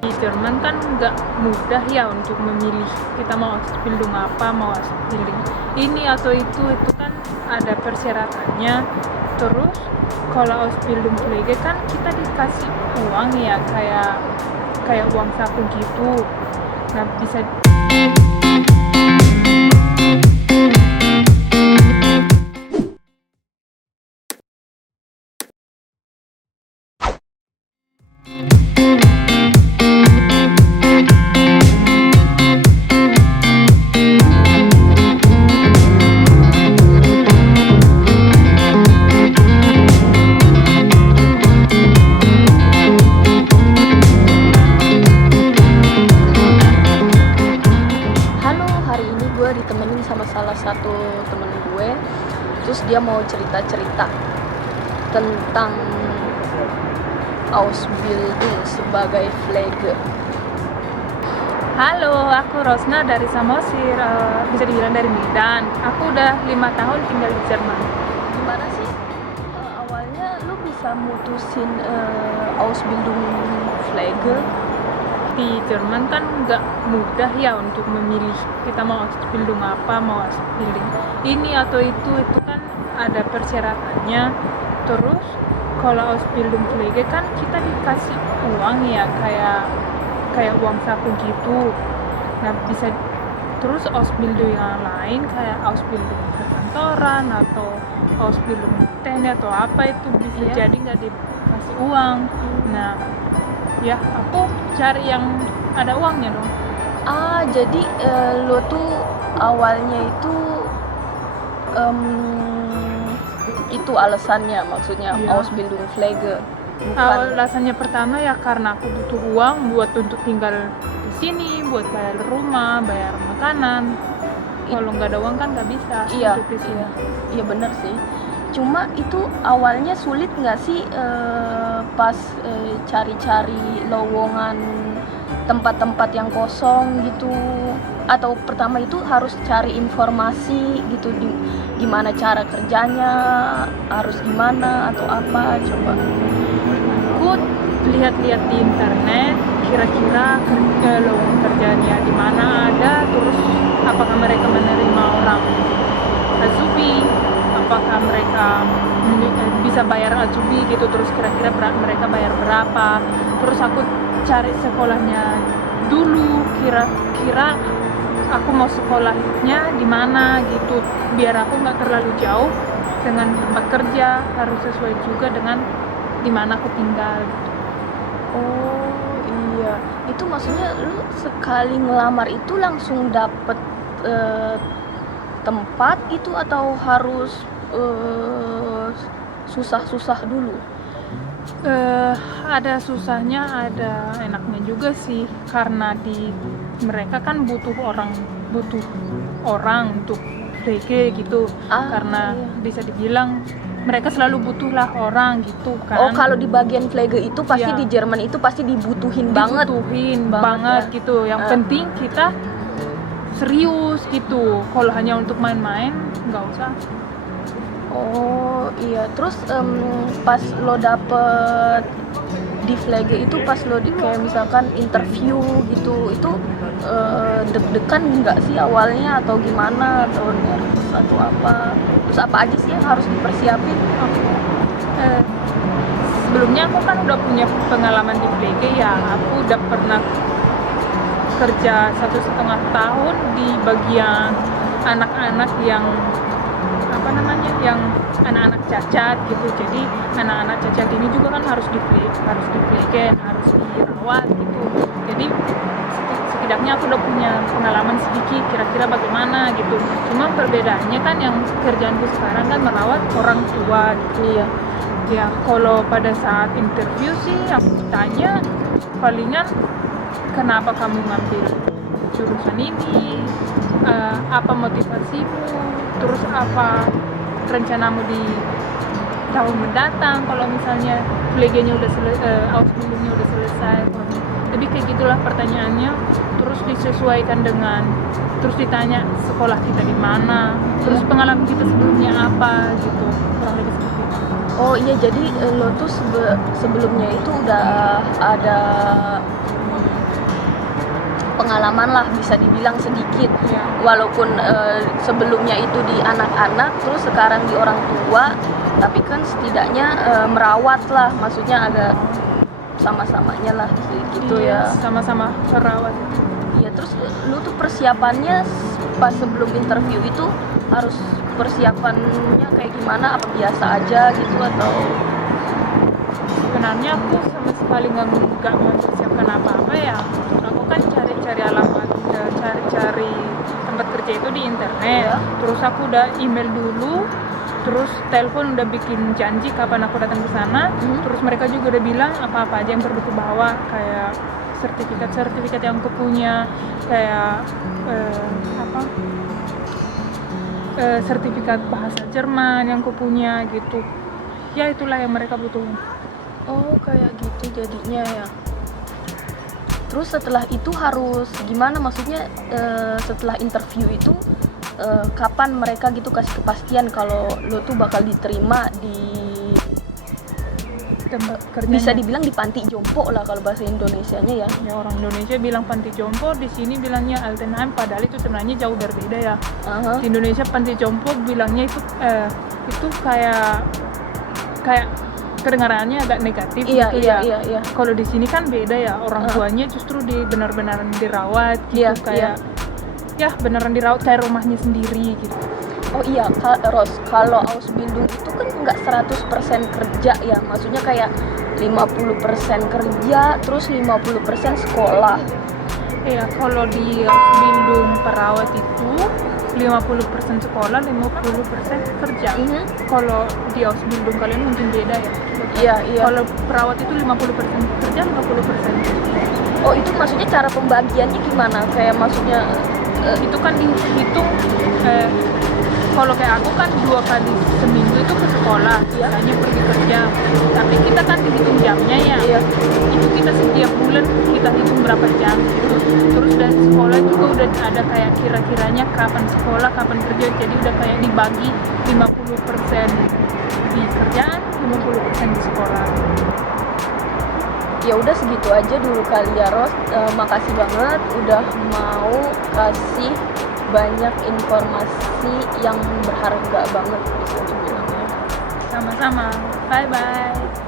Di Jerman kan nggak mudah ya untuk memilih kita mau Ausbildung apa, mau Ausbildung ini atau itu kan ada persyaratannya. Terus kalau Ausbildung Pflege kan kita dikasih uang ya, kayak uang saku gitu. Nah, bisa. Halo, hari ini gue ditemenin sama salah satu temen gue. Terus dia mau cerita-cerita tentang Ausbildung sebagai Pflege. Halo, aku Rosna dari Samosir, bisa dibilang dari Medan. Aku udah 5 tahun tinggal di Jerman. Gimana sih awalnya lu bisa mutusin Ausbildung Pflege? Di Jerman kan nggak mudah ya untuk memilih kita mau Ausbildung apa, mau Ausbildung ini atau itu kan ada persyaratannya. Terus kalau Ausbildung Pflege kan kita dikasih uang ya, kayak uang saku gitu. Nah, bisa. Terus Ausbildung yang lain kayak Ausbildung perkantoran atau Ausbildung teknik atau apa itu bisa Iya. jadi nggak dikasih uang. Nah, ya aku cari yang ada uangnya dong. Jadi lo tuh awalnya itu alasannya, maksudnya Iya. Ausbildung Pflege. Bukan. Alasannya pertama ya karena aku butuh uang buat untuk tinggal di sini, buat bayar rumah, bayar makanan. Kalau nggak ada uang kan nggak bisa Iya, hidup di sini. iya bener sih. Cuma itu awalnya sulit nggak sih pas cari-cari lowongan tempat-tempat yang kosong gitu? Atau pertama itu harus cari informasi gitu, gimana cara kerjanya, harus gimana atau apa coba? Aku lihat-lihat di internet kira-kira lowongan kerjanya di mana ada, terus apakah mereka menerima orang Azubi, apakah mereka bisa bayar Azubi gitu, terus kira-kira mereka bayar berapa. Terus aku cari sekolahnya dulu, kira-kira aku mau sekolahnya di mana gitu, biar aku nggak terlalu jauh dengan tempat kerja, harus sesuai juga dengan di mana aku tinggal gitu. Oh iya, itu maksudnya lu sekali ngelamar itu langsung dapet tempat itu atau harus susah-susah dulu? Ada susahnya, ada enaknya juga sih, karena mereka kan butuh orang untuk VG gitu. Karena Iya. bisa dibilang mereka selalu butuhlah orang gitu kan. Oh, kalau di bagian Pflege itu pasti Iya. di Jerman itu pasti dibutuhin banget. Dibutuhin Banget banget ya. gitu. Yang penting kita serius gitu. Kalau hanya untuk main-main nggak usah. Oh iya, terus pas lo dapet di Pflege itu, pas lo kayak misalkan interview gitu, itu deg-degan nggak sih awalnya atau gimana, atau nervous atau apa? Terus apa aja sih yang harus dipersiapin? Eh, Sebelumnya aku kan udah punya pengalaman di PG ya. Aku udah pernah kerja 1,5 tahun di bagian anak-anak yang yang anak-anak cacat gitu. Jadi anak-anak cacat ini juga kan harus dipelegen, harus dirawat gitu. Jadi setidaknya aku udah punya pengalaman sedikit kira-kira bagaimana gitu. Cuma perbedaannya kan yang kerjaanku sekarang kan merawat orang tua gitu. Iya. Ya kalau pada saat interview sih yang ditanya palingan kenapa kamu ngambil jurusan ini, apa motivasimu, terus apa rencanamu di tahun mendatang kalau misalnya plegenya udah Ausbildungnya udah selesai. Lebih kayak gitulah pertanyaannya. Terus disesuaikan dengan, terus ditanya sekolah kita di mana, terus pengalaman kita sebelumnya apa gitu, kurang lebih seperti itu. Oh iya, jadi lo tuh sebelumnya itu udah ada pengalaman lah, bisa dibilang sedikit. Iya. Walaupun sebelumnya itu di anak-anak, terus sekarang di orang tua, tapi kan setidaknya merawat lah, maksudnya agak sama-samanya lah gitu Iya, ya. sama-sama perawat. Iya, terus lu tuh persiapannya pas sebelum interview itu harus persiapannya kayak gimana? Apa biasa aja gitu atau? Sebenarnya aku sama sekali nggak mempersiapkan apa-apa ya. Aku kan cari-cari alamat, cari-cari tempat kerja itu di internet. Ya. Terus aku udah email dulu, terus telepon udah bikin janji kapan aku datang ke sana. Terus mereka juga udah bilang apa-apa aja yang perlu aku bawa, kayak sertifikat yang aku punya, kayak sertifikat bahasa Jerman yang aku punya gitu. Ya itulah yang mereka butuhin. Oh, kayak gitu jadinya ya. Terus setelah itu harus gimana? Maksudnya setelah interview itu kapan mereka gitu kasih kepastian kalau lo tuh bakal diterima di Tempat kerjanya. bisa dibilang di panti jompo lah kalau bahasa Indonesianya ya. Ya, orang Indonesia bilang panti jompo, di sini bilangnya Altenheim, padahal itu sebenarnya jauh berbeda ya. Di Indonesia panti jompo bilangnya itu kayak kedengarannya agak negatif Iya, gitu iya. Kalau di sini kan beda ya, orang tuanya justru benar-benar dirawat gitu, Iya, kayak ya beneran dirawat kayak rumahnya sendiri gitu. Oh iya, Ros, kalau Ausbildung itu kan nggak 100% kerja ya, maksudnya kayak 50% kerja, terus 50% sekolah. Iya, kalau di Ausbildung perawat itu 50% sekolah, 50% kerja. Kalau di Ausbildung kalian mungkin beda ya. Iya. Kalau perawat itu 50% kerja, 50% kerja. Oh, itu maksudnya cara pembagiannya gimana? Kayak maksudnya Itu kan dihitung, kalau kayak aku kan 2 kali seminggu itu ke sekolah, hanya pergi kerja. Tapi kita kan dihitung jamnya ya. Iya. Itu kita setiap bulan kita hitung berapa jam gitu. Terus dari sekolah juga udah ada kayak kira-kiranya kapan sekolah, kapan kerja. Jadi udah kayak dibagi 50% di kerjaan, 50% di sekolah. ya udah segitu aja dulu kali ya, Ros. Makasih banget udah mau kasih banyak informasi yang berharga banget bisa dibilangnya. Sama-sama. Bye-bye.